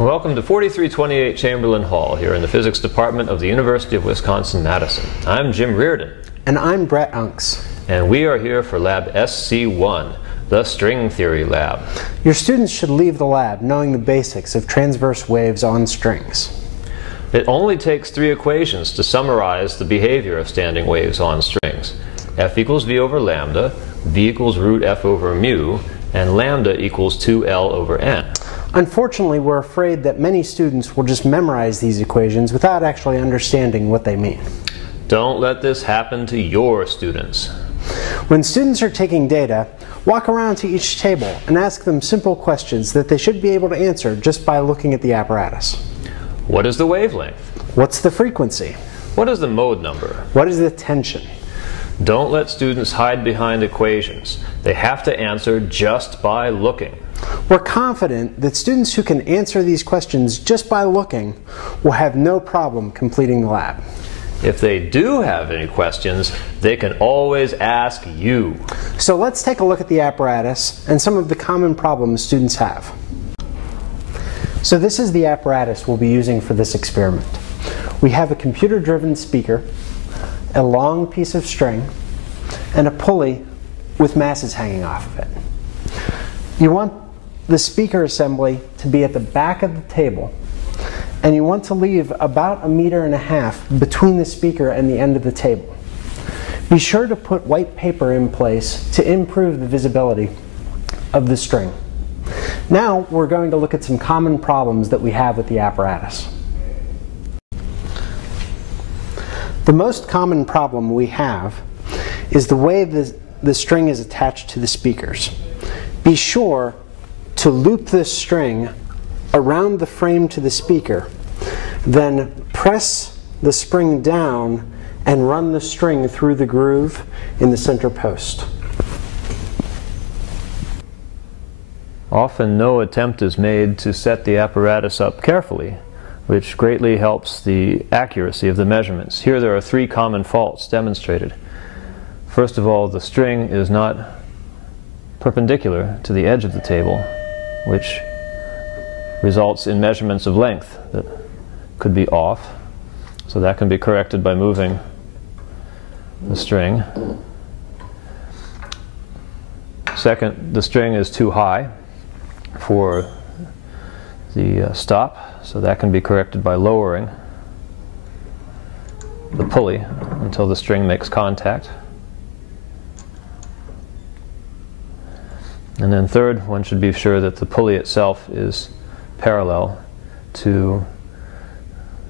Welcome to 4328 Chamberlain Hall here in the Physics Department of the University of Wisconsin-Madison. I'm Jim Reardon. And I'm Brett Unks. And we are here for Lab SC1, the String Theory Lab. Your students should leave the lab knowing the basics of transverse waves on strings. It only takes three equations to summarize the behavior of standing waves on strings. F equals v over lambda, v equals root f over mu, and lambda equals 2L over n. Unfortunately, we're afraid that many students will just memorize these equations without actually understanding what they mean. Don't let this happen to your students. When students are taking data, walk around to each table and ask them simple questions that they should be able to answer just by looking at the apparatus. What is the wavelength? What's the frequency? What is the mode number? What is the tension? Don't let students hide behind equations. They have to answer just by looking. We're confident that students who can answer these questions just by looking will have no problem completing the lab. If they do have any questions, they can always ask you. So let's take a look at the apparatus and some of the common problems students have. So this is the apparatus we'll be using for this experiment. We have a computer-driven speaker, a long piece of string, and a pulley with masses hanging off of it. You want the speaker assembly to be at the back of the table, and you want to leave about 1.5 meters between the speaker and the end of the table. Be sure to put white paper in place to improve the visibility of the string. Now we're going to look at some common problems that we have with the apparatus. The most common problem we have is the way the string is attached to the speakers. Be sure to loop this string around the frame to the speaker, then press the spring down and run the string through the groove in the center post. Often no attempt is made to set the apparatus up carefully, which greatly helps the accuracy of the measurements. Here there are three common faults demonstrated. First of all, the string is not perpendicular to the edge of the table, which results in measurements of length that could be off. So that can be corrected by moving the string. Second, the string is too high for the stop, so that can be corrected by lowering the pulley until the string makes contact. And then third, one should be sure that the pulley itself is parallel to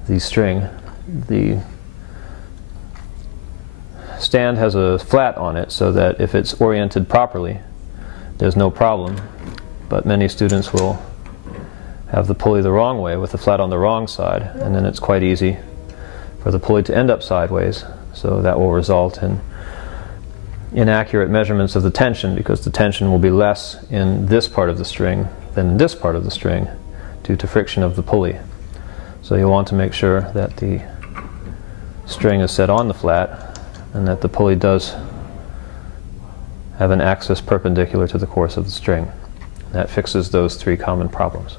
the string. The stand has a flat on it so that if it's oriented properly, there's no problem. But many students will have the pulley the wrong way with the flat on the wrong side, and then it's quite easy for the pulley to end up sideways. So that will result in inaccurate measurements of the tension, because the tension will be less in this part of the string than in this part of the string due to friction of the pulley. So you want to make sure that the string is set on the flat and that the pulley does have an axis perpendicular to the course of the string. That fixes those three common problems.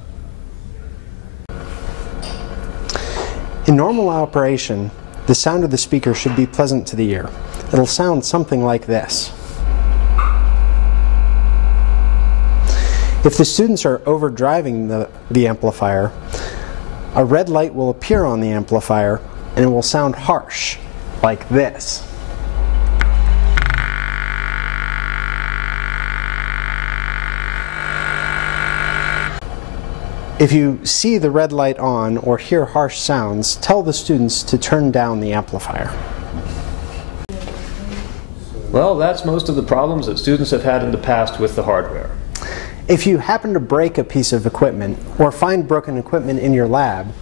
In normal operation, the sound of the speaker should be pleasant to the ear. It'll sound something like this. If the students are overdriving the amplifier, a red light will appear on the amplifier and it will sound harsh, like this. If you see the red light on or hear harsh sounds, tell the students to turn down the amplifier. Well, that's most of the problems that students have had in the past with the hardware. If you happen to break a piece of equipment or find broken equipment in your lab,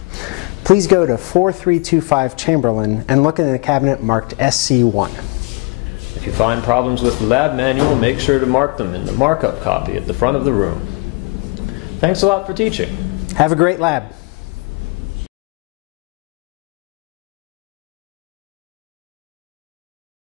please go to 4325 Chamberlain and look in the cabinet marked SC1. If you find problems with the lab manual, make sure to mark them in the markup copy at the front of the room. Thanks a lot for teaching. Have a great lab.